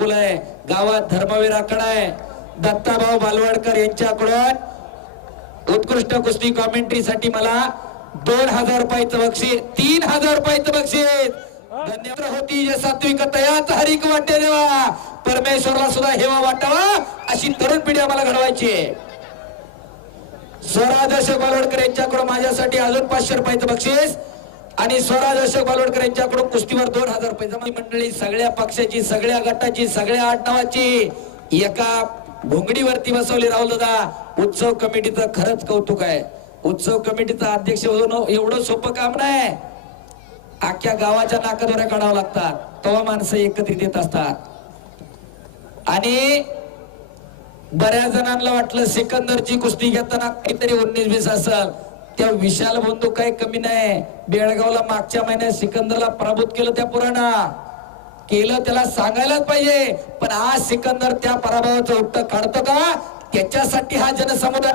आहे गावात धर्मवीर आखाडा आहे दत्ताभाऊ बालवडकर यांच्याकडून उत्कृष्ट कुस्ती कॉमेंट्री साठी मला 2000 रुपयाचं बक्षीस 3000 रुपयाचं बक्षीस धन्यवाद होती जे सात्विक तयाच हरिक वाटे देवा परमेश्वरला सुद्धा हेवा वाटावा अशी तरुण पिढी आम्हाला घडवायची आहे। स्वराज अशोक बालवडकर यांच्याकडून माझ्यासाठी अजून 500 रुपयाचं बक्षीस आणि स्वराज अशोक बालवडकर यांच्याकडून कुस्तीवर 2000 रुपये जमा मंडळी सगळ्या पक्षाची सगळ्या गटाची सगळ्या आडनावाची एका भोंगडीवरती बसवली। राहुल दादा उत्सव कमिटीचं खरंच कौतुक आहे। उत्सव कमिटीचा अध्यक्ष होणं एवढं सोपं काम नाही। अख्ख्या गावाच्या नाकादोऱ्या काढावं लागतात तेव्हा माणसं एकत्रित येत असतात। आणि बऱ्याच जणांना वाटलं सिकंदरची कुस्ती घेताना काहीतरी 19-20 असेल त्या विशाल बंधू काही कमी नाही। बेळगावला मागच्या महिन्यात सिकंदरला पराभूत केलं त्या पुराणा केलं त्याला सांगायलाच पाहिजे। पण आज सिकंदर त्या पराभवाचं उत्तर काढतो का त्याच्यासाठी हा जनसमुदाय